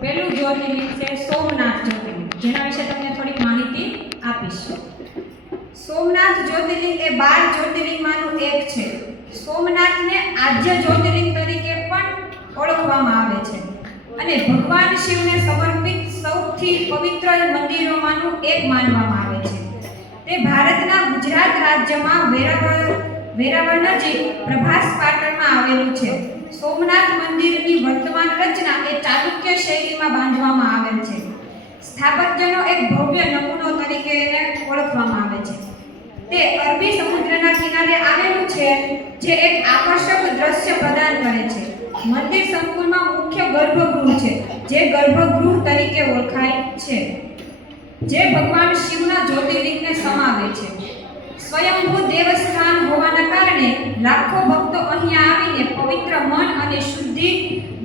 પહેલું જ્યોતિર્લિંગ છે સોમનાથ જ્યોતિર્લિંગ જેના વિશે તમને થોડીક માહિતી આપીશ. સોમનાથ જ્યોતિર્લિંગ એ બાર જ્યોતિર્લિંગમાંનું એક છે. સોમનાથને આદ્ય જ્યોતિર્લિંગ તરીકે પણ ઓળખવામાં આવે છે. અને ભગવાન શિવને સમર્પિત સૌથી પવિત્ર મંદિરોમાંનું એક માનવામાં આવે છે. તે ભારતના ગુજરાત રાજ્યમાં વેરાવળ વેરાવળ નજીક પ્રભાસ પાટણમાં આવેલું છે. સોમનાથ મંદિરની વર્તમાન રચના એ ચાલુક્ય શૈલીમાં બાંધવામાં આવેલ છે. સ્થાપત્યનો એક ભવ્ય નમૂનો તરીકે એને ઓળખવામાં આવે છે. તે અરબી સમુદ્રના કિનારે આવેલું છે, જે એક આકર્ષક દ્રશ્ય પ્રદાન કરે છે. મંદિર સંકુલમાં મુખ્ય ગર્ભગૃહ છે, જે ગર્ભગૃહ તરીકે ઓળખાય છે. જે ભગવાન શિવના જ્યોતિર્લિંગને સમાવે છે. સ્વયંભૂ દેવસ્થાન કારણે લાખો ભક્તો અહીંયા આવીને પવિત્ર મન અને શુદ્ધિ,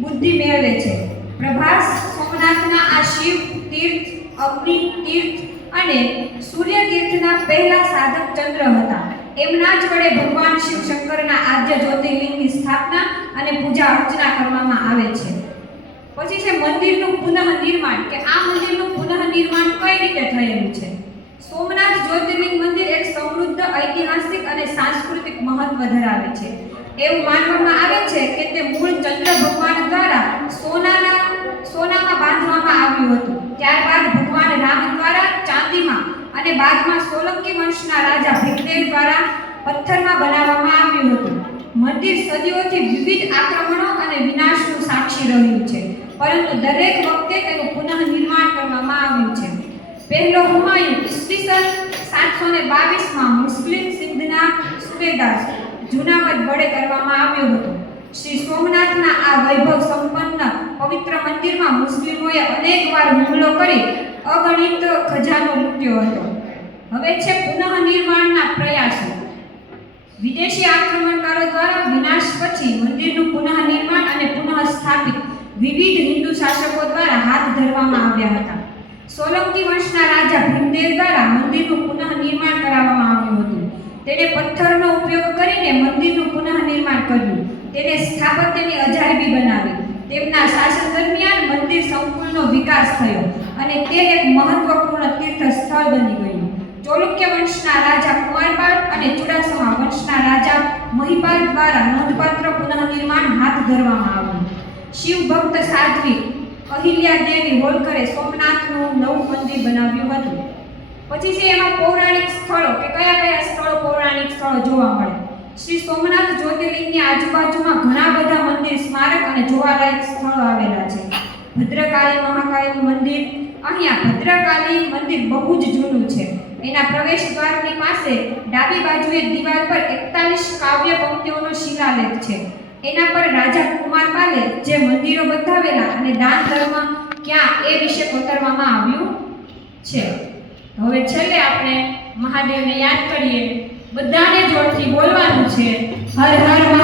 બુદ્ધિ મેળવે છે. પ્રભાસ, સોમનાથના આ શિવ તીર્થ, અગ્નિ તીર્થ અને સૂર્ય તીર્થના પહેલા સાધક ચંદ્ર હતા. એમના જ વડે ભગવાન શિવ શંકરના આદ્ય જ્યોતિર્લિંગની સ્થાપના અને પૂજા અર્ચના કરવામાં આવે છે. પછી છે મંદિરનું પુનઃ નિર્માણ કે આ મંદિરનું પુનઃનિર્માણ કઈ રીતે થયેલું છે? સોમનાથ જ્યોતિર્લિંગ ઐતિહાસિક અને સાંસ્કૃતિક મહત્વ ધરાવે છે. એવું માનવામાં આવે છે કે તે મૂળ ચંદ્ર ભગવાન દ્વારા સોનાના, સોનામાં બાંધવામાં આવ્યું હતું. ત્યારબાદ ભગવાન રામ દ્વારા ચાંદીમાં અને બાદમાં સોલંકી વંશના રાજા ભીમદેવ દ્વારા પથ્થરમાં બનાવવામાં આવ્યું હતું. મંદિર સદીઓથી વિવિધ આક્રમણો અને વિનાશનું સાક્ષી રહ્યું છે, પરંતુ દરેક વખતે તેનું પુનઃનિર્માણ કરવામાં આવ્યું છે. પહેલો હુમાયુ, ઈસવીસન સાતસો ને બાવીસમાં સુબેદાર જુનાગઢ વડે કરવામાં આવ્યો હતો. શ્રી સોમનાથના આ વૈભવ સંપન્ન પવિત્ર મંદિરમાં મુસ્લિમોએ અનેકવાર હુમલો કરી અગણિત ખજાનો લૂંટ્યો હતો. હવે છે પુનઃનિર્માણના પ્રયાસો. વિદેશી આક્રમણકારો દ્વારા વિનાશ પછી મંદિરનું પુનઃ નિર્માણ અને પુનઃ સ્થાપિત વિવિધ હિન્દુ શાસકો દ્વારા હાથ ધરવામાં આવ્યા હતા. સોલંકી વંશના રાજા ભીમદેવ દ્વારા મંદિરનું પુનઃ નિર્માણ કરાવવામાં આવ્યું હતું. તેણે પથ્થરનો ઉપયોગ કરીને મંદિરનું પુનઃનિર્માણ કર્યું. તેને સ્થાપત્યની અજાયબી બનાવી. તેમના શાસન દરમિયાન મંદિર સંકુલનો વિકાસ થયો અને તે એક મહત્વપૂર્ણ તીર્થ સ્થળ બની ગયું. ચોલુક્ય વંશના રાજા કુમારપાલ અને ચુડાસમા વંશના રાજા મહિપાલ દ્વારા નોંધપાત્ર પુનઃનિર્માણ હાથ ધરવામાં આવ્યું. શિવ ભક્ત સાધ્વી અહિલ્યા દેવી હોલકરે સોમનાથનું નવું મંદિર બનાવ્યું હતું. પછી છે એમાં પૌરાણિક સ્થળો કે કયા પૌરાણિક જોવા મળે. શ્રી સોમનાથ જ્યોતિર્લિંગની આજુબાજુમાં ઘણા બધા મંદિર, સ્મારક અને જોવાલાયક સ્થળો આવેલા છે. ભદ્રકાળી મહાકાળી મંદિર, અહીંયા ભદ્રકાળી મંદિર બહુ જ જૂનું છે. એના પ્રવેશ દ્વારની પાસે ડાબી બાજુએ દિવાલ પર એકતાલીસ કાવ્ય પંક્તિઓનો શિલાલેખ છે. એના પર રાજા કુમારપાલે જે મંદિરો બંધાવેલા અને દાન ધર્મ ક્યાં એ વિશે કોતરવામાં આવ્યું છે. હવે છેલ્લે આપણે મહાદેવને યાદ કરીએ. બધાને જોરથી બોલવાનું છે. હર હર